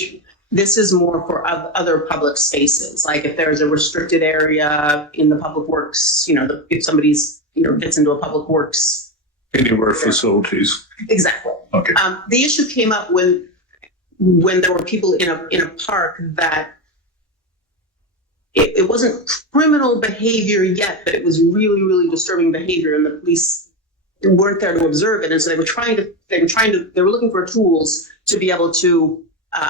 issue. This is more for other public spaces, like if there's a restricted area in the public works, if somebody's, gets into a public works. Anywhere facilities. Exactly. Okay. The issue came up when there were people in a park that it wasn't criminal behavior yet, but it was really, really disturbing behavior, and the police weren't there to observe it. And so they were looking for tools to be able to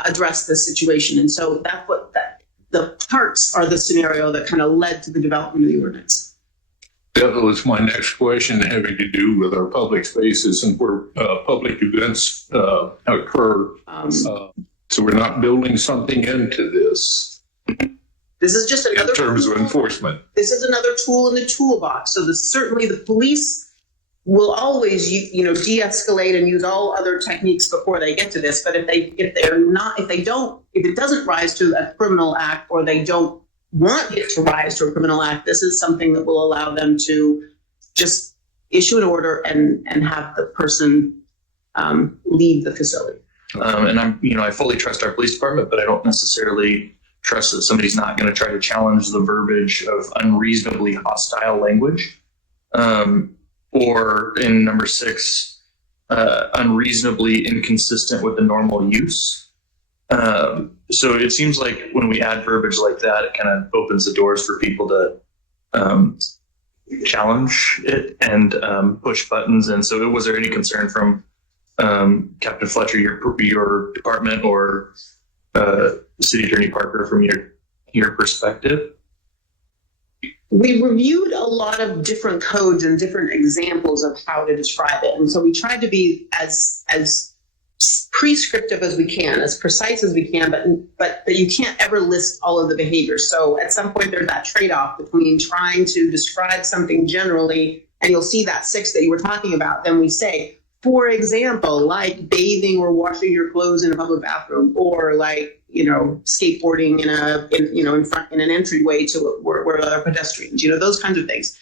address this situation. And so the parks are the scenario that kind of led to the development of the ordinance. That was my next question, having to do with our public spaces and where public events occur. So we're not building something into this. This is just another in terms of enforcement. This is another tool in the toolbox. So certainly the police will always, de-escalate and use all other techniques before they get to this. But if it doesn't rise to a criminal act, or they don't want it to rise to a criminal act, this is something that will allow them to just issue an order and have the person leave the facility. And I fully trust our police department, but I don't necessarily trust that somebody's not going to try to challenge the verbiage of unreasonably hostile language. Or in number 6, unreasonably inconsistent with the normal use. So it seems like when we add verbiage like that, it kind of opens the doors for people to challenge it and push buttons. And so was there any concern from Captain Fletcher, your department, or City Attorney Parker, from your perspective? We reviewed a lot of different codes and different examples of how to describe it. And so we tried to be as prescriptive as we can, as precise as we can, but you can't ever list all of the behaviors. So at some point there's that trade-off between trying to describe something generally, and you'll see that 6 that you were talking about. Then we say, for example, like bathing or washing your clothes in a public bathroom, or like, skateboarding in an entryway to where there are pedestrians, those kinds of things.